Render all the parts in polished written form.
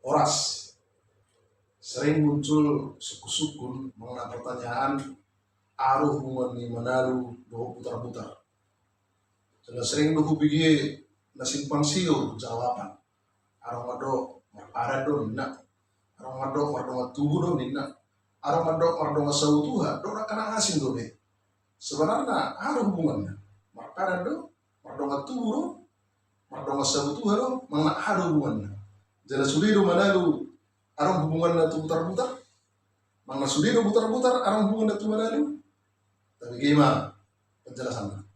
Oras sering muncul suku-suku mengenai pertanyaan aruh hubungan ni manalu doho putar-putar. Sudah sering doho bigi nasimpang siu jawaban. Arang mado marpara do nina. Arang mado mardonga tubuh do nina. Arang mado mardonga sautuha do nakana asing do be. Sebenarnya aruh hubungannya. Marpara do mardonga tubuh do mardonga sautuha do mana aruh hubungannya. Jadi sudah do manalu arang hubungan itu putar-putar, mana sudah do putar-putar arang hubungan itu manalu. Tapi gimana penjelasannya?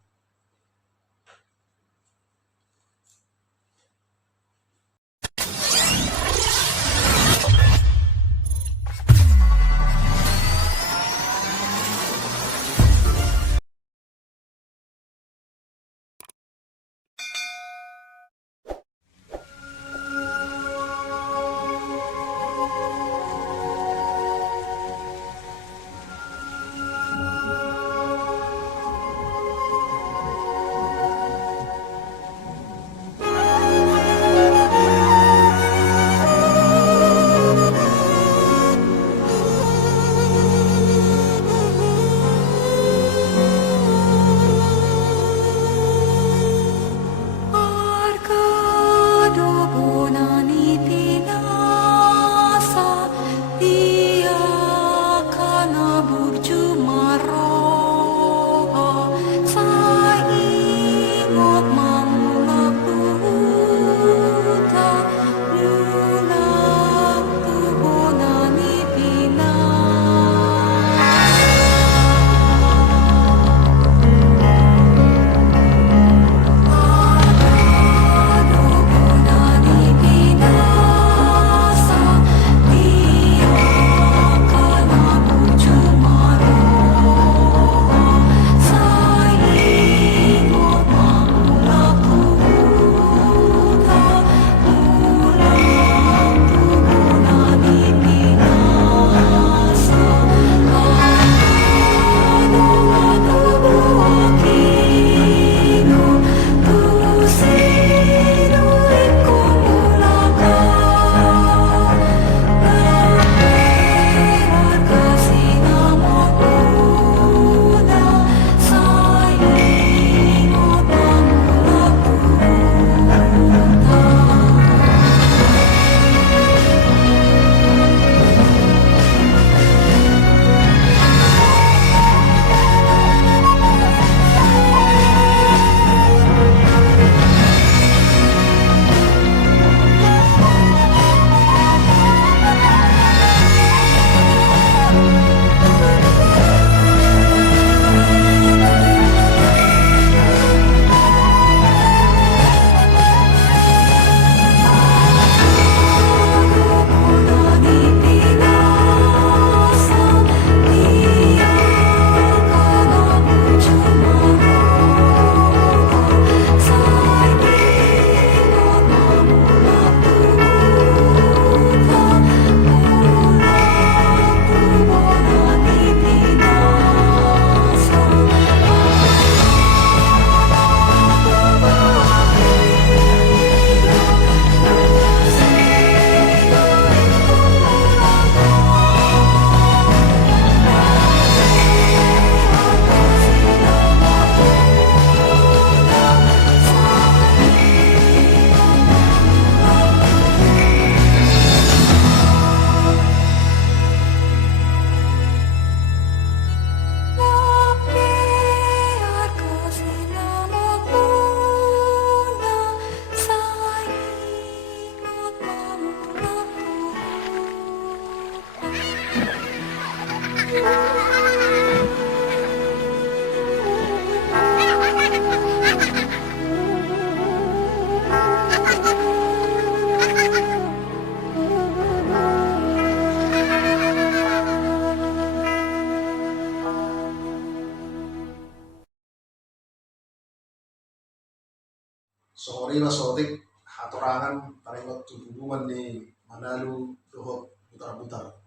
Sorina sodik hatorangan taringot hubungan ni manalu dohot putar-putar.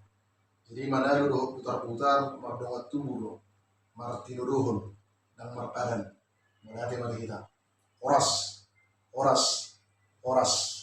Jadi manalu dohot putar-putar mardongat tubuh martino dohon dan marpadan. Berarti mari kita oras, oras, oras.